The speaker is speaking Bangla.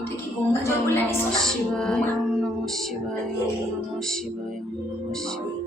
এটা কি গঙ্গা জল বলে নমঃ শিবায়, ওম নমঃ শিবায়, ওম নমঃ শিবায়, ওম নমঃ শিবায়।